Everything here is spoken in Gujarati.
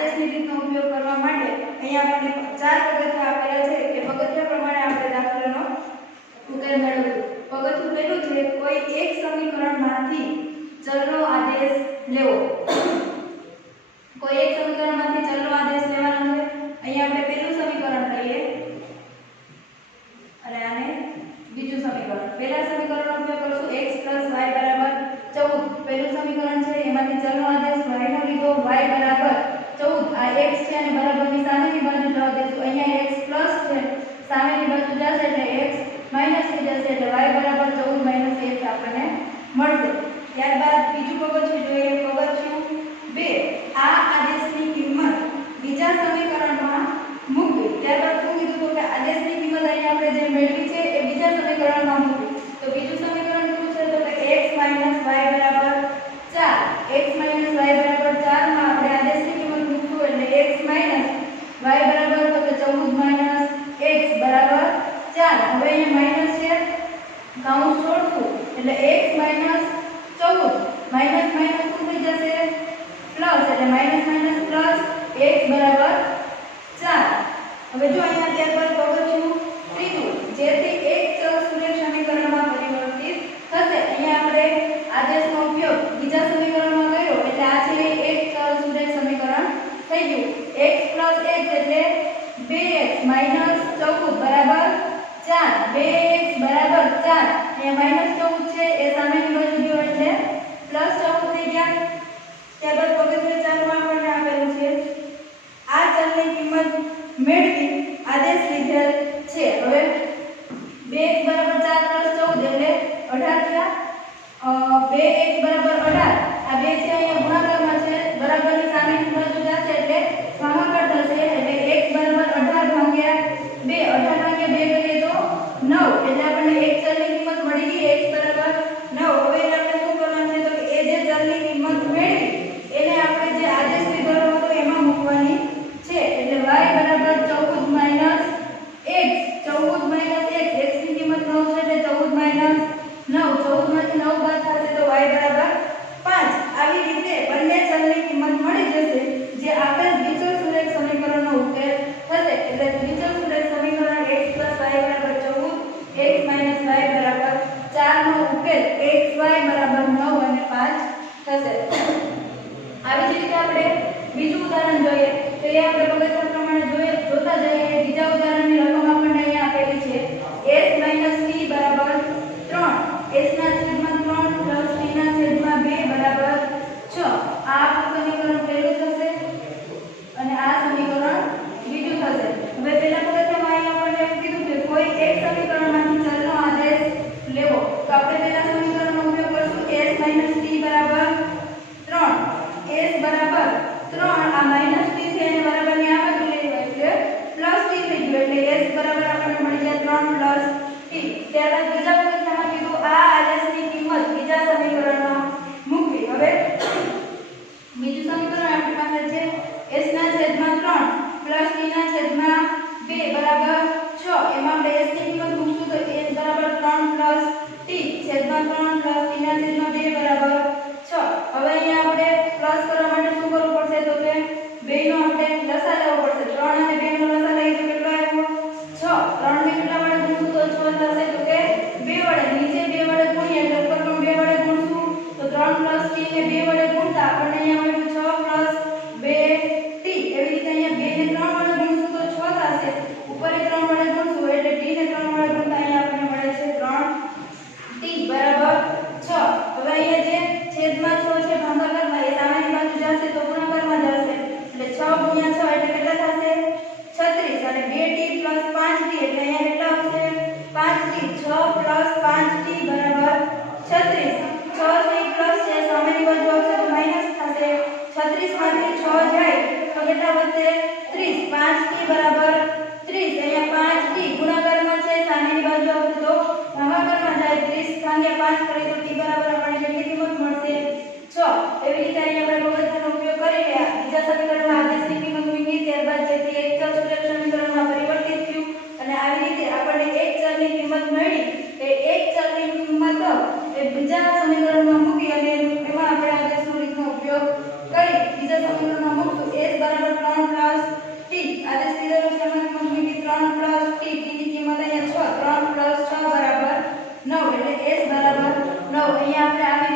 આદેશની રીતનો ઉપયોગ કરવા માટે અહીંયા આપણે ચાર પગથિયા આપેલા છે કે પગથિયા પ્રમાણે આપણે દાખલાનો ઉકેલ મેળવવો પગથિયું પહેલું છે, કોઈ એક સમીકરણમાંથી ચલનો આદેશ લેવો. કોઈ એક સમીકરણમાંથી ચલનો આદેશ લેવાનો છે. અહીંયા આપણે પહેલું સમીકરણ લઈએ. આપણે જે મેળવી છે એ બીજા સમીકરણમાં મૂકી તો બીજું સમીકરણ શું છે? તો કે x y 4 x y 4 માં આપણે આદેશની કિંમત મૂકશું એટલે x y બરાબર તો કે 14 x બરાબર 4 હવે અહીંયા માઇનસ છે. કાઉન્ટ છોડશું. એટલે x 14 માઇનસ માઇનસ શું થઈ જશે? પ્લસ એટલે માઇનસ માઇનસ પ્લસ x બરાબર 4 હવે જો અહીંયા ત્યાર પર માઇનસ ચૌદ બરાબર ચાર બે એક્સ બરાબર ચાર અહીંયા માઇનસ ચૌદ છે એ સામેની વાય બરાબર નવ અને પાંચ થશે. આવી જ રીતે આપણે બીજું ઉદાહરણ જોઈએ. તો એ આપણે પગથિયામાં છત્રીસમાંથી છ જાય, તો કેટલા વધશે? ત્રીસ. પાંચ ટી બરાબર ત્રીસ. અહીંયા પાંચ ટી ગુણાકારમાં છે, સામેની બાજુ આવશે તો ભાગાકારમાં જાય ત્રીસ, ભાગ્યા પાંચ કરીએ તો ટી બરાબર આપણને કેટલી કિંમત મળશે? છ. એવી રીતે અહીં આપણે બગલતાનો ઉપયોગ કરીને બીજા સમીકરણમાં આદેશની કિંમત મૂકી ત્યારબાદ જે તે એક ચલ સૂચક સમીકરણમાં પરિવર્તિત થયું. અને આવી રીતે આપણે એક ચલની કિંમત મળી. એ એક ચલની કિંમત એ બીજા અહીંયા આપણે આવી